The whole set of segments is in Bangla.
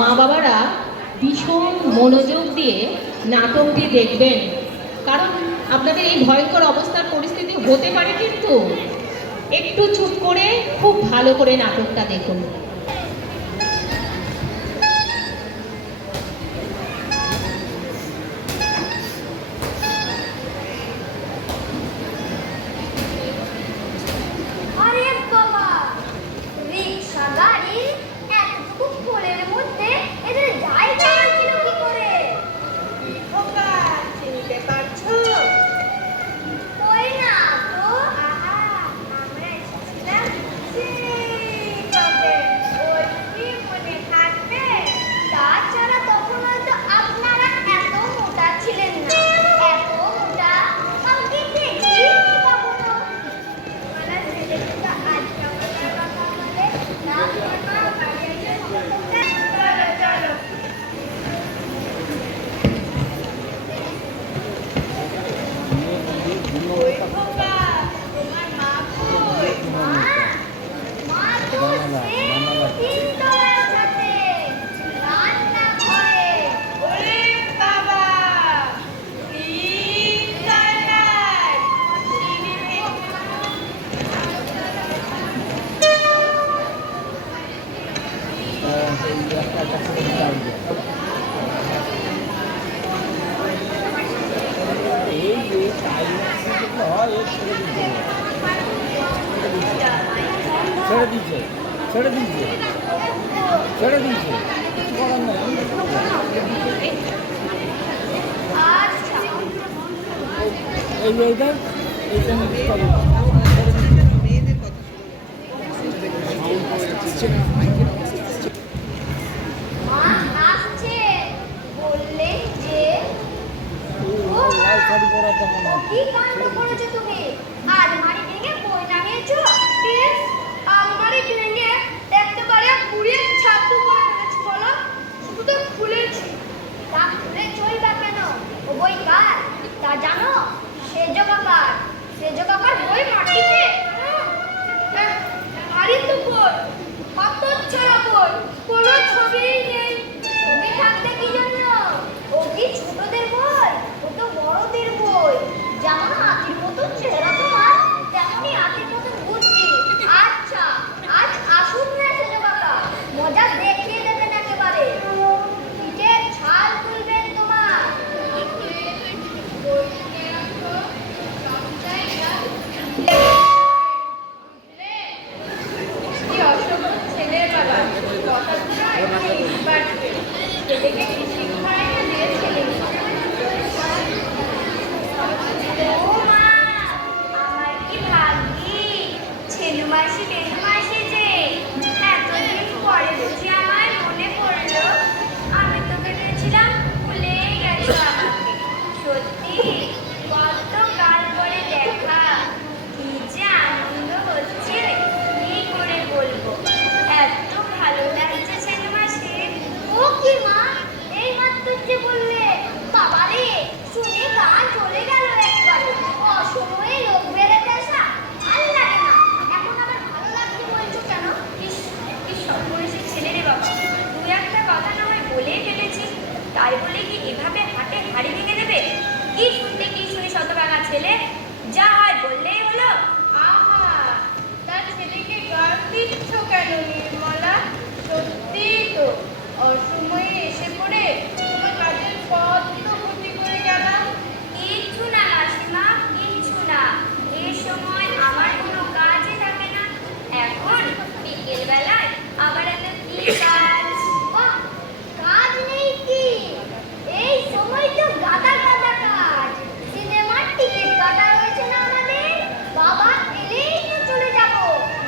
মা বাবারা ভীষণ মনোযোগ দিয়ে নাটকটি দেখবেন, কারণ আপনাদের এই ভয়ঙ্কর অবস্থার পরিস্থিতি হতে পারে, কিন্তু একটু চুপ করে খুব ভালো করে নাটকটা দেখুন। ছেড়ে দিয়েছে ছেড়ে দিয়েছে ছেড়ে দিয়েছে কিছু করার নাই। এইটা কি কাণ্ড করেছো তুমি? আলমারি ভেঙে বই নামিয়েছো? আলমারি ভেঙে একেবারে পুড়িয়ে ছাতু করে ফেলেছি। বলো, শুধু তো খুলেছি। তা খুলে চলবে কেন? ও বই কার তা জানো? সেজ কাকার। সেজ কাকার বই মাটিতে। আরে তো বই কত ছড়া বই, কোনো ছবিই নেই। ছবি থাকতে কি জন্য? ও কি ছোটদের বই? ও তো বড়দের বই। যেমন হাতির মতো চেহারা তোমার, তেমনি হাতির মতো বুদ্ধি। আচ্ছা, আজ আসুন না সেজ কাকা, মজা দেখিয়ে দেবেন একেবারে। পিঠের ছাল তুলবেন তোমার। ছেলের বাবা কথাগুলো ছেলেকে কি শিক্ষা দিয়েছিলেন? মাসি বেনু মাসি যে এতদিন পরে বুঝি আমার মনে পড়লো। আমি তো ভেবেছিলাম ভুলেই গেছো আমাকে। সত্যি কত কাল পরে দেখা, কি যে আনন্দ হচ্ছে কি করে বলবো। এত ভালো লাগছে বেনু মাসি। ও কি মা, এই মাত্র যে বললে বাবারে, শুনে গা চলে গেল একবারে। অসময়ে লোক বেড়াতে আসা আর লাগে না। তুই একটা কথা না হয় বলেই ফেলেছিস, তাই বলে কি এভাবে হাটে হাড়ি ভেঙে দেবে? কি শুনতে কি শুনি শতভাগা ছেলে, যা হয় বললেই হলো। আহা, তার ছেলেকে গাল দিচ্ছ কেন নির্মলা? সত্যি তো অসময়ে এসে পড়ে তোমার কাজের কত ক্ষতি করে গেলাম। কিচ্ছু না মাসিমা, কিচ্ছু না। এই সময় আমার কোনো কাজই থাকে না। এখন বিকেল বেলায় আবার একটা কি কাজ? কাজ নেই কি? এই সময় তো গাদা গাদা কাজ। সিনেমার টিকিট কাটা রয়েছে না আমাদের? বাবা এলেই তো চলে যাব।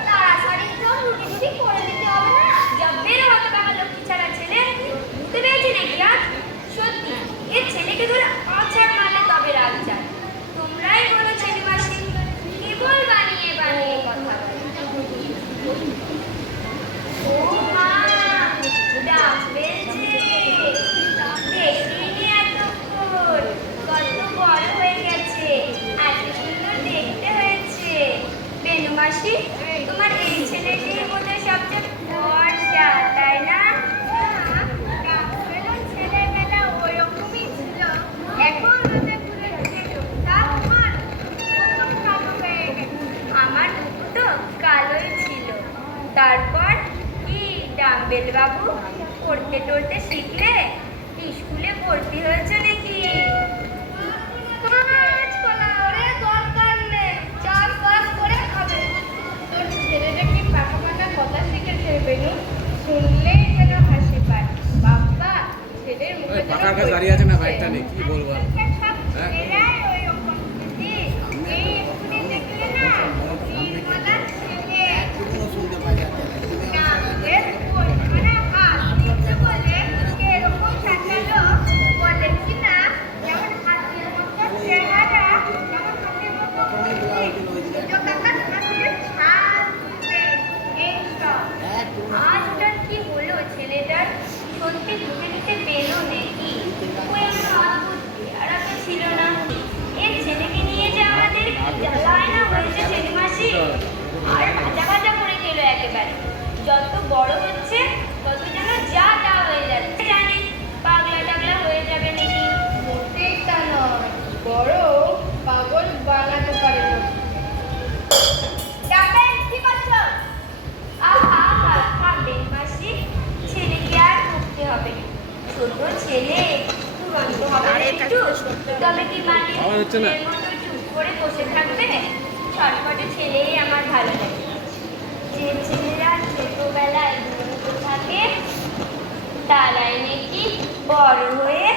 তাড়াতাড়ি সব রুটি রুটি করে দিতে হবে না? যা বেরো হতো টাকা লক্ষ্মী ছাড়া ছেলে। বুঝতে পেরেছি নাকি আজ? পাগল বাবু, পড়তে টড়তে শিখলে? স্কুলে ভর্তি হয়েছে নাকি? দরকার নেই, চাষবাস করে খাবে। তোর ছেলেটা কি পাকা পাকা কথা শিখেছে বেনু? শুনলেই যেন হাসি পায়। বাবা, ছেলের মুখে যেন পাকার কাছে দাঁড়িয়ে আছে না, বাইকটা নেই, কি বলবো আর? হ্যাঁ? ছেলেরাই ওইরকম। এই স্কুলে দেখলে না, বিমলার ছেলে নামের পরীক্ষাটা হাত দিতে বলে এরকম সাজালো, বলে কি না যেমন হাতের মতো চেহারা, যেমন হাতের মতো বুদ্ধি, কাকার হাতের ছাপ দিবে, এইসব। আজকাল কি হলো ছেলেটার? সত্যি ঢুকে দিতে পেলো নাকি? ওই একটা অদ্ভুত চেহারাটা ছিল না? এই ছেলেকে নিয়ে যে আমাদের জ্বালায় না হয়েছে ছেলে মাসি, আর ভাজা ভাজা করে খেলো একেবারে। যত বড় হচ্ছে তত যেন যা তা হয়ে যাচ্ছে, জানে পাগলা টাগলা হয়ে যাবে নাকি। মোটেই তা নয়, বড় পাগল বানাতে পারে না। ডাবেন কি করছো? আহা আহা, খাবেন মাসি, ছেলেকে আর ঢুকতে হবে না। ছোট ছেলে দুরন্ত হবে না একটু, তবে কি মাটির পুতুলের মতো চুপ করে বসে থাকবে? ছটফটে ছেলেই আমার ভালো লাগে। যে ছেলেরা ছোটবেলায় দুরন্ত থাকে তারাই নাকি বড় হয়ে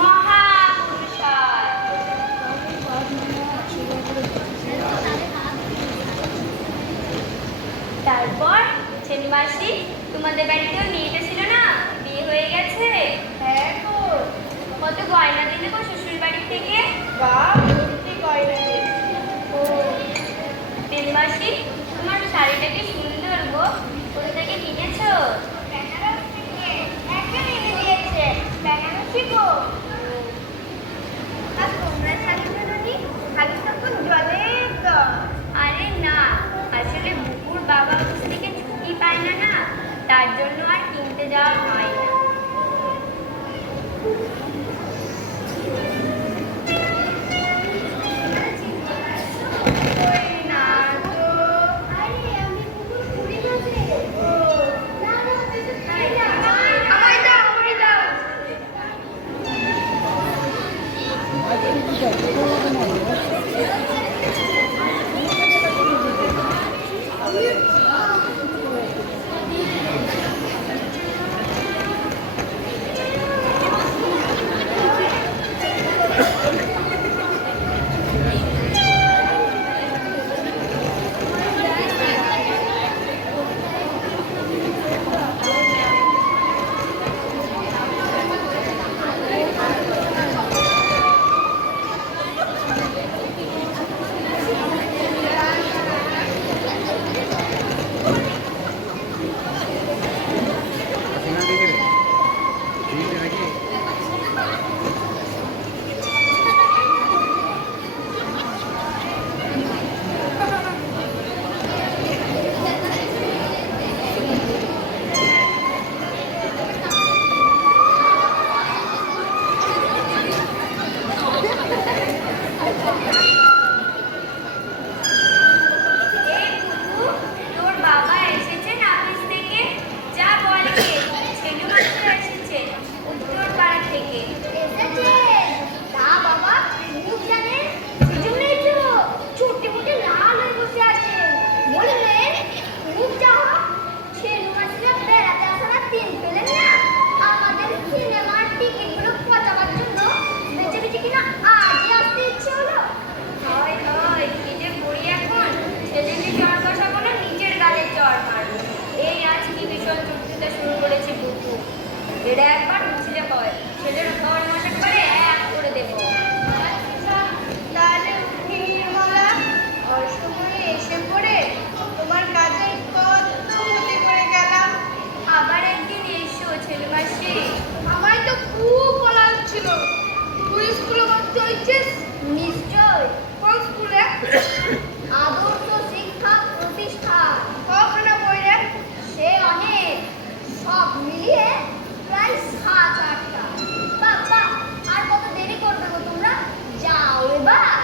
মহাপুরুষ হয়। তারপর ছেলে মাসি, তোমাদের বাড়িতেও মেয়েটা ছিল না, বিয়ে হয়ে গেছে? হ্যাঁ গো। কত গয়না দিলে গো শ্বশুর বাড়ি থেকে? বাহ, সত্যি গয়না দিয়েছে। ও ছেলে মাসি, তোমার শাড়িটা কি সুন্দর গো, কোথা থেকে কিনেছো? বেনারস থেকে। একজন এনে দিয়েছে। বেনারসি গো। আর তোমরা শাড়ি কিনোনি? শাড়ি তখন জলের দাম। আরে না, আসলে বুকুর বাবা অফিস থেকে ছুটি পায় না না, তার জন্য আর কিনতে যাওয়া হয় না। ওই না তো। আরে আমি বুকুর ঘুরে গেছে। ও না না, আমায় দাও, আমায় দাও। এখান থেকে রে, ঠিক আছে নাকি? এই বুবু, তোর বাবা এসেছেন অফিস থেকে? যা বল গে, ছেলে মাত্র এসেছে উত্তর পাড়া থেকে। এসেছে? তা বাবা, মুখ জানে, সেজন্যই তো ছুটে ফুটে লাল হয়ে বসে আছে। বললেন মুখ যাও, ছেলে মাত্রা বেড়াতে আসার দিন পেলেন না? আমাদের সিনেমার টিকিটগুলো পচাবার জন্য বেঁচে বেঁচে কিনা আজই আসতে ইচ্ছে হলো। হয় হয়, কি যে করি এখন, ছেলেকে চর বসাবো না নিজের গালে চর মারবো। এই আজ কি ভীষণ চুক্তিতে শুরু করেছে বুকু। এটা একবার মুছিলে কয়, ছেলের ঘর মাসে করে এক করে দেবো। আচ্ছা, তাহলে নির্মলা অসময়ে এসে পড়ে তোমার কাজে কত ক্ষতি করে গেলাম। আবার একদিন এসো ছেলে মাসি। আমায় তো খুব বলা ছিল। তুই স্কুলে ভর্তি হয়েছিস? নিশ্চয়। কোন স্কুলে? আদর্শ শিক্ষা প্রতিষ্ঠান। কখনো বইরে? সে অনেক, সব মিলিয়ে প্রায় 7-8টা। বাবা, আর কত দেরি করবে গো তোমরা? যাও এবার।